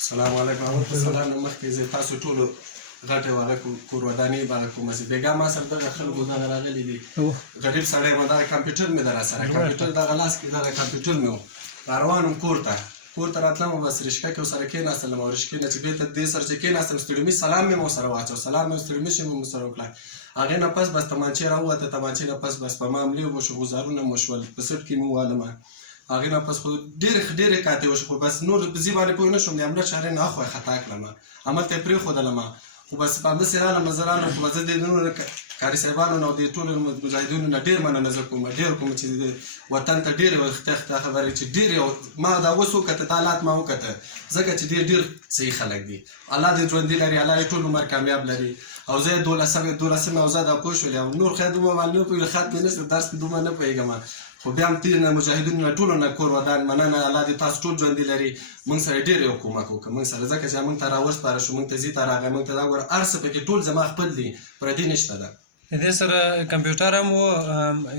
السلام علیکم. اول په سلام نه مخکې زه تاسو ټولو غټې والا کور ودانۍ باندې کومه چې بېګا ما سره دغه خلکو دغه راغلي دي غریب سړی وم دغه کمپیوټر مې د راسره کمپیوټر دغه لاس کې دغه کمپیوټر مې و روان وم کور ته راتلم او بس رشقه کې ورسره کېناستلم او رشقې نه چې بېرته دې سره چې کېناستم ستړي مې سلام مې ورسره واچو سلام مې ستړي مې مې ورسره وکړه هغې نه پس بس تمانچې راووته تمانچې نه پس بس په ما حملې وشو غوزارونه مو شول په سټ کې مې ووالمه هغې نه پس خو ډېرې کاتې وشو خو بس نور په ځي باندې پوه نه شوم د امنیت چارې نه اخوا یې خطا کړم هملته یې پرېښودلم خو بس په همداسې رالم زه رالم خو به زه د نورو کاري صاحبانو نه او د ټولو مجاهدینو نه ډېر مننه زه کوم ډېر کوم چې وطن ته ډېرې وختې خبرې چې ډېرې ما دا اوس وکته دا حالات ما وکته ځکه چې ډېر صحیح خلک دي الله دې ژوندي لري الله یې ټول عمر کامیاب لري او زه یې دولسمې او زه دا پوه شولې او نور خیر دومره باندې نه پوهېږم خط مې نشته درس مې دومره نه پوهېږم خو بیا هم تېر نه مجاهدینو نه ټولو نه کور ودان مننه الله دې تاسو ټول ژوندي لري موږ سره ډېر یو کومک وکړه موږ سره ځکه چې موږ ته راوسپاره شو موږ ته ځي ته راغی موږ ته دا ګوره هر څه پکې ټول زما خپل دي پردي نشته ده د دې سره کمپیوټر هم و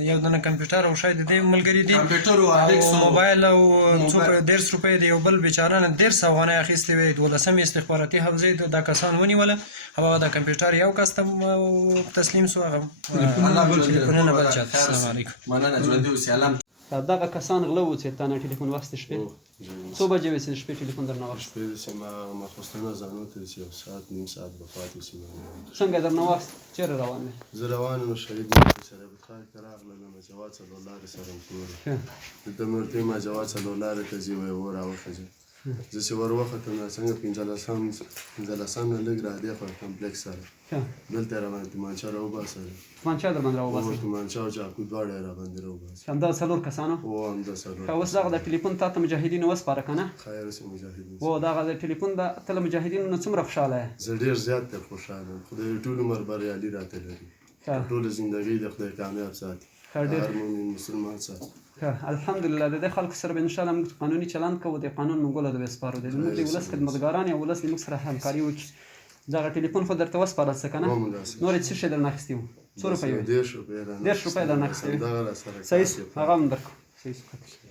یو دنه کمپیوټر او شاید د دې ملګري دي کمپیوټر او موبایل او 150 روپۍ د یو بل بیچاره نه 150 افغانۍ اخیستې وې 12 استخباراتي حافظې دا کسان ونیوله هغه د کمپیوټر یو کس ته تسلیم شو هغه تلیفونونه بل چاته السلام علیکم مننه ژوندي اوسې الله دغه کسان غله و چې تا نه ټلیفون واخیستې شپې څو بجې وې چې د شپې ټلیفون درنه واخیست شپې داسې ماخوستنه ځانو ته داسې یو ساعت نیم ساعت به پاتې شي څنګه درنه واخیست چېرې روان دی زه روان یم شهید مهدي سره په ښار کې راغلم جواد څلور لارې سره م کور دلته مې ورته ویل جواد څلور لارې ته ځي وایي و راوښځه زه چې ور وختم څنګه پنځلسم نه لږ را دې خوا کمپلیکس سره دلته یې راباندې تومانچه راوباسله تومانچه در باندې راوباسله تومانچه او چاقو دواړه یې راباندې راوباسله همدا څلور کسانو همدا څلور اوس دغه د ټلیفون تا ته مجاهدینو وسپاره که نه خیر اوسې مجاهدین دغه د ټلیفون ته له مجاهدینو نه څومره خوشحاله یې زه ډېر زیات تر خوشحاله یم خدای ټول عمر بریالي راته لري ټوله زندګۍ د خدای کامیاب ساتي هر مؤمن مسلمان ساتي الحمدلله د دې خلکو سره به انشاءالله موږ قانوني چلند کوو د قانون موږ له به سپارو د موږ د ولس خدمتګاران یا ولس موږ سره همکاري وکړي دغه ټلیفون خو درته وسپارل څه که نه نور یې څه شی درنه اخیستي وو څو روپۍ وې 10 روپۍ درنه اخیستي وې صحیح هغه هم درکړو صحیح